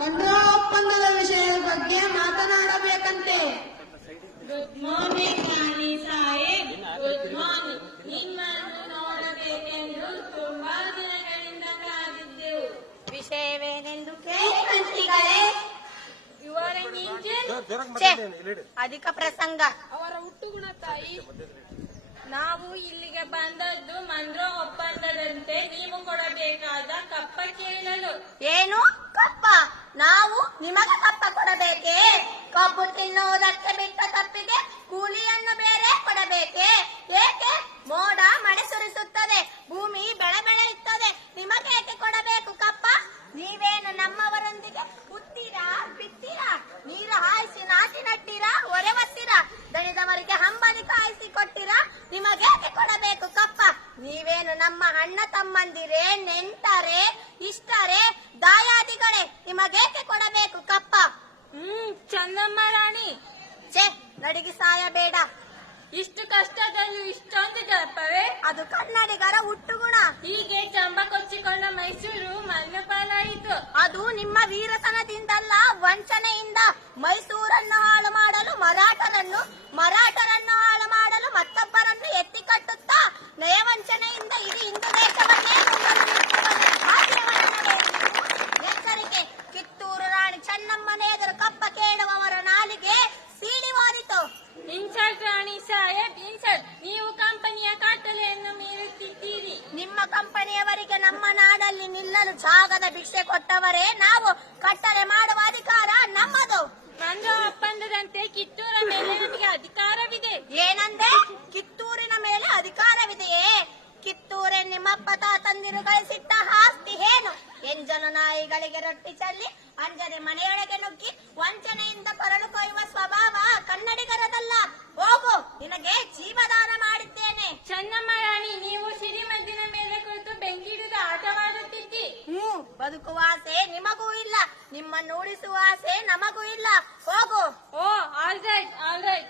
Munro ಒಪ್ಪಂದದ ವಿಷಯದ ಬಗ್ಗೆ ಮಾತನಾಡಬೇಕಂತೆ. ಗುಡ್ ಮಾರ್ನಿಂಗ್ ರಾಣಿ ಸಾಹೇಬ್. Good morning. ನಿಮ್ಮನ್ನು ನೋಡಬೇಕೆಂದು ತುಂಬಾ ದಿನಗಳಿಂದ ಕಾದಿದ್ದೆವು. ವಿಷಯವೇನೆಂದು ಕೇಳಿಗಳೇ. ಇವರ ಅಧಿಕ ಪ್ರಸಂಗ. ಅವರ ಹುಟ್ಟುಗುಣ ತಾಯಿ. ನಾವು ಇಲ್ಲಿಗೆ ಬಂದದ್ದು ಮನ್ರೋ ಒಪ್ಪಂದದಂತೆ ನೀವು ಕೊಡಬೇಕಾದ ಕಪ್ಪ ಕೇಳಲು. ಏನು ಕಪ್ಪ? ನಾವು ನಿಮಗೆ ಕಪ್ಪ ಕೊಡಬೇಕೇ? ಕಬ್ಬು ತಿನ್ನುವುದಕ್ಕೆ ಬಿಟ್ಟ ತಪ್ಪಿಗೆ ಕೂಲಿಯನ್ನು ಬೇರೆ ಕೊಡಬೇಕೇ? ಏಕೆ? ಮೋಡ ಮಳೆ ಸುರಿಸುತ್ತದೆ, ಭೂಮಿ ಬೆಳೆ ಬೆಳೆಯುತ್ತದೆ, ನಿಮಗೇಕೆ ಕೊಡಬೇಕು ಕಪ್ಪ? ನೀವೇನು ನಮ್ಮವರೊಂದಿಗೆ ಉತ್ತೀರಾ, ಬಿತ್ತೀರಾ, ನೀರು ಹಾಯಿಸಿ ನಾಟಿ ನಟ್ಟೀರಾ, ಹೊರೆ ಒತ್ತೀರಾ, ದಣಿದವರಿಗೆ ಹಂಬಲಿ ಕಾಯಿಸಿ ಕೊಟ್ಟಿರಾ? ನಿಮಗೇಕೆ ಕೊಡಬೇಕು ಕಪ್ಪ? ನೀವೇನು ನಮ್ಮ ಅಣ್ಣ ತಮ್ಮಂದಿರೇ, ನೆಂಟರೇ, ಇಷ್ಟರೇ, ದಾಯಾದಿಗಳೇ? ನಿಮಗೇಕೆ ಕೊಡಬೇಕು ಕಪ್ಪ? ಚಂದಮ್ಮ ರಾಣಿ. ಛೇ, ನಡಿಗೆ ಸಾಯಬೇಡ. ಇಷ್ಟು ಕಷ್ಟದಲ್ಲೂ ಇಷ್ಟೊಂದು ಜಪವೇ? ಅದು ಕನ್ನಡಿಗರ ಹುಟ್ಟುಗುಣ. ಹೀಗೆ ಚಂಬ ಕೊಚ್ಚಿಕೊಂಡ ಮೈಸೂರು ಮಣ್ಣು ಪಾಲಾಯಿತು. ಅದು ನಿಮ್ಮ ವೀರತನದಿಂದಲ್ಲ, ವಂಚನೆಯಿಂದ. ಮೈಸೂರನ್ನು ಹಾಳು ಮಾಡಲು ಮರಾಠರನ್ನು, ಮರಾಠರನ್ನು ಹಾಳು ಮಾಡಲು ಮತ್ತೊಬ್ಬರನ್ನು ಎತ್ತಿ ಕಟ್ಟುತ್ತಾ ನಯವಂಚನೆಯಿಂದ ಇಡೀ ಹಿಂದೂ ದೇಶವನ್ನೇ ಎಚ್ಚರಿಕೆ. ಕಿತ್ತೂರು ರಾಣಿ ಚೆನ್ನಮ್ಮನ ಎದುರು ಕಪ್ಪ ಕೇಳುವವರ ನಾಲಿಗೆ ಸೀಳಿ ಹೋದಿತು. ಇನ್ಸಲ್ಟ್ ರಾಣಿ ಸಾಹೇಬ್, ಇನ್ಸಲ್ಟ್. ನೀವು ಕಂಪನಿಯ ಕಟ್ಟಲೆಯನ್ನು ಮೀರುತ್ತಿದ್ದೀರಿ. ನಿಮ್ಮ ಕಂಪನಿಯವರಿಗೆ ನಮ್ಮ ನಾಡಲ್ಲಿ ನಿಲ್ಲಲು ಜಾಗದ ಭಿಕ್ಷೆ ಕೊಟ್ಟವರೇ ನಾವು. ಕಟ್ಟಲೆ ಮಾಡುವ ಅಧಿಕಾರ ನಮ್ಮದು. ಮನ್ರೋ ಒಪ್ಪಂದದಂತೆ ಕಿತ್ತೂರ ಮೇಲೆ ನಮಗೆ ಅಧಿಕಾರವಿದೆ. ಏನಂದ್ರೆ? ಕಿತ್ತೂರಿನ ಮೇಲೆ ಅಧಿಕಾರವಿದೆಯೇ? ಕಿತ್ತೂರೇ ನಿಮ್ಮಪ್ಪ ತಾತಂದಿರು ಗಳಿಸಿಟ್ಟ ಆಸ್ತಿ ಏನು? ಎಂಜಲು ನಾಯಿಗಳಿಗೆ ರೊಟ್ಟಿ ಚೆಲ್ಲಿ ಅಂಜನೆ ಮನೆಯೊಳಗೆ ನುಗ್ಗಿ ವಂಚನೆಯಿಂದ ಕೊರಳು ಕೊಯ್ಯುವ ಸ್ವಭಾವ ಕನ್ನಡಿಗರದಲ್ಲ. ಹೋಗು, ನಿನಗೆ ಜೀವದಾನ ಮಾಡಿದ್ದೇನೆ. ಚೆನ್ನಮ್ಮ ರಾಣಿ, ನೀವು ಸಿರಿಮದ್ದಿನ ಮೇಲೆ ಕುಳಿತು ಬೆಂಕಿಡಿದ ಆಟವಾಡುತ್ತಿದ್ದಿ. ಬದುಕುವ ಆಸೆ ನಿಮಗೂ ಇಲ್ಲ, ನಿಮ್ಮನ್ನು ಉಳಿಸುವ ಆಸೆ ನಮಗೂ ಇಲ್ಲ. ಹೋಗು. ಓ, ಆಲ್ ರೈಟ್, ಆಲ್ ರೈಟ್.